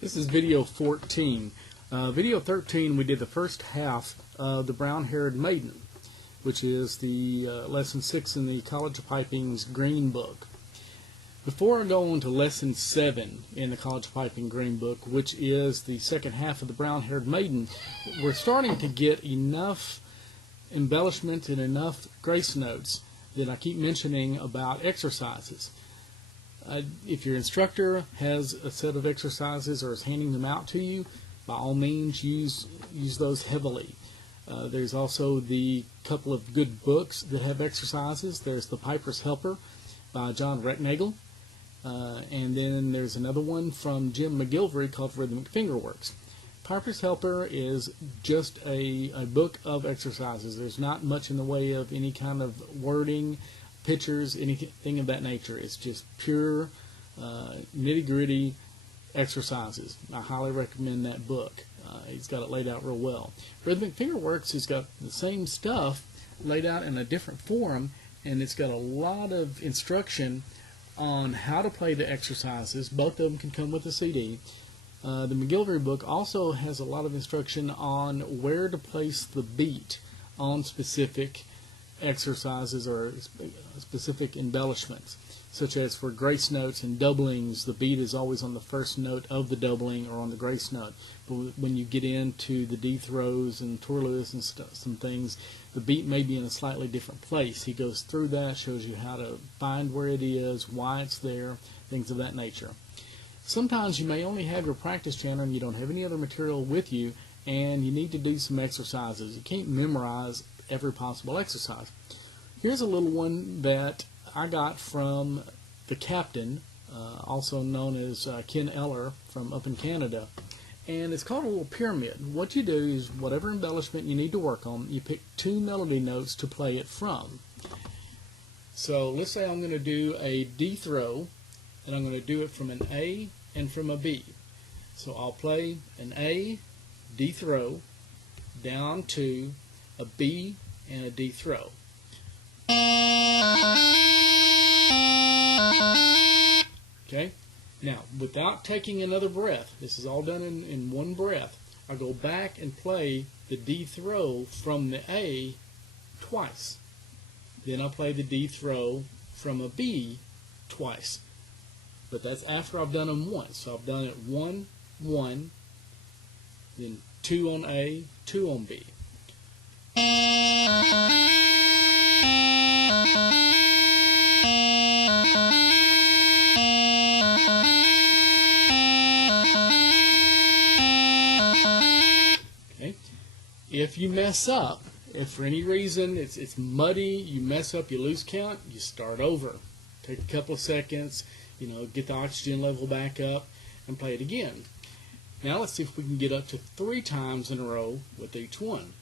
This is video 14. Video 13 we did the first half of the Brown-Haired Maiden, which is the lesson 6 in the College of Piping's Green Book. Before I go on to lesson 7 in the College of Piping Green Book, which is the second half of the Brown-Haired Maiden, we're starting to get enough embellishment and enough grace notes that I keep mentioning about exercises. If your instructor has a set of exercises or is handing them out to you, by all means use those heavily. There's also the couple of good books that have exercises. There's The Piper's Helper by John Recknagel, and then there's another one from Jim McGilvery called Rhythmic Fingerworks. Piper's Helper is just a book of exercises. There's not much in the way of any kind of wording, pictures, anything of that nature. It's just pure nitty-gritty exercises. I highly recommend that book. He's got it laid out real well. Rhythmic Fingerworks has got the same stuff laid out in a different form, and it's got a lot of instruction on how to play the exercises. Both of them can come with a CD. The McGilvery book also has a lot of instruction on where to place the beat on specific exercises or specific embellishments, such as for grace notes and doublings, the beat is always on the first note of the doubling or on the grace note. But when you get into the D throws and twirlers and some things, the beat may be in a slightly different place. He goes through that, shows you how to find where it is, why it's there, things of that nature. Sometimes you may only have your practice channel and you don't have any other material with you, and you need to do some exercises. You can't memorize every possible exercise. Here's a little one that I got from the captain, also known as Ken Eller from up in Canada, and it's called a little pyramid. What you do is whatever embellishment you need to work on, you pick 2 melody notes to play it from. So let's say I'm going to do a D throw, and I'm going to do it from an A and from a B. So I'll play an A, D throw, down to a B and a D throw. Okay? Now, without taking another breath, this is all done in one breath, I go back and play the D throw from the A twice. Then I play the D throw from a B twice. But that's after I've done them once. So I've done it 1, 1, then 2 on A, 2 on B. Okay. If you mess up, if for any reason it's muddy, you mess up, you lose count, you start over. Take a couple of seconds, get the oxygen level back up, and play it again. Now let's see if we can get up to 3 times in a row with each one.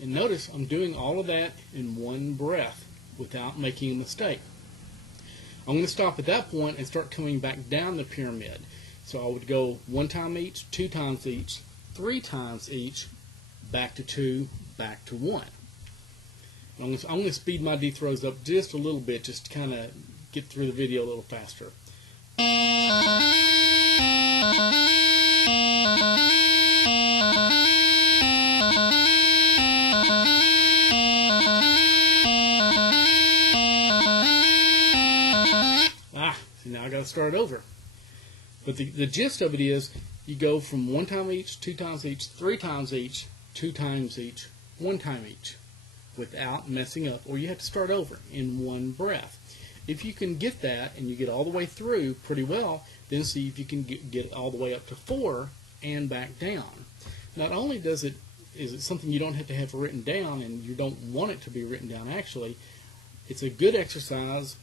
And notice I'm doing all of that in one breath without making a mistake. I'm going to stop at that point and start coming back down the pyramid. So I would go 1 time each, 2 times each, 3 times each, back to 2, back to 1. I'm going to speed my D throws up just a little bit, just to kind of get through the video a little faster. Now I got to start over. But the gist of it is you go from 1 time each, 2 times each, 3 times each, 2 times each, 1 time each, without messing up, or you have to start over in one breath. If you can get that and you get all the way through pretty well, then see if you can get all the way up to 4 and back down. Not only is it something you don't have to have written down, and you don't want it to be written down actually, it's a good exercise.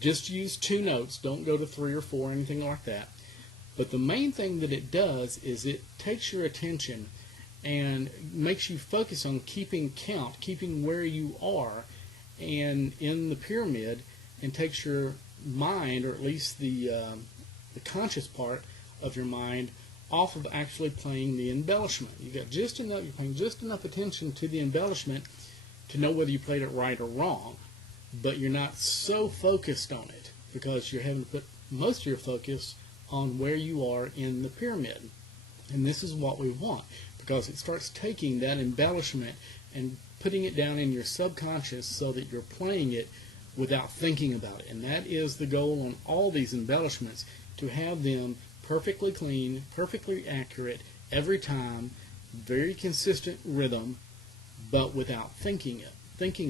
Just use 2 notes. Don't go to 3 or 4 or anything like that. But the main thing that it does is it takes your attention and makes you focus on keeping count, keeping where you are and in the pyramid, and takes your mind, or at least the conscious part of your mind, off of actually playing the embellishment. You got just enough. You're paying just enough attention to the embellishment to know whether you played it right or wrong, but you're not so focused on it because you're having to put most of your focus on where you are in the pyramid. And this is what we want, because it starts taking that embellishment and putting it down in your subconscious so that you're playing it without thinking about it. And that is the goal on all these embellishments, to have them perfectly clean, perfectly accurate every time, very consistent rhythm, but without thinking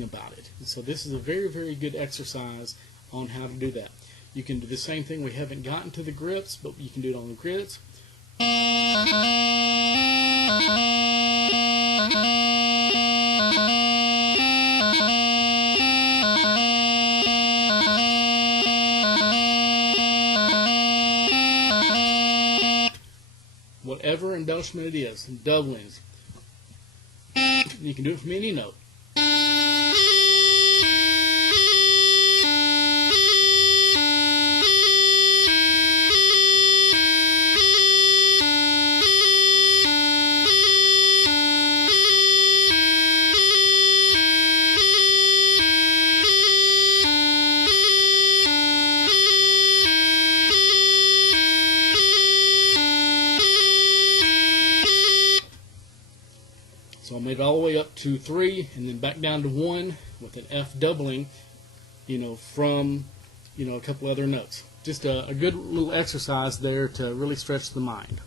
about it. And so this is a very, very good exercise on how to do that. You can do the same thing. We haven't gotten to the grips, but you can do it on the grits. Whatever embellishment it is, doublings. You can do it from any note. So I made it all the way up to 3 and then back down to 1 with an F doubling, from, a couple other notes. Just a good little exercise there to really stretch the mind.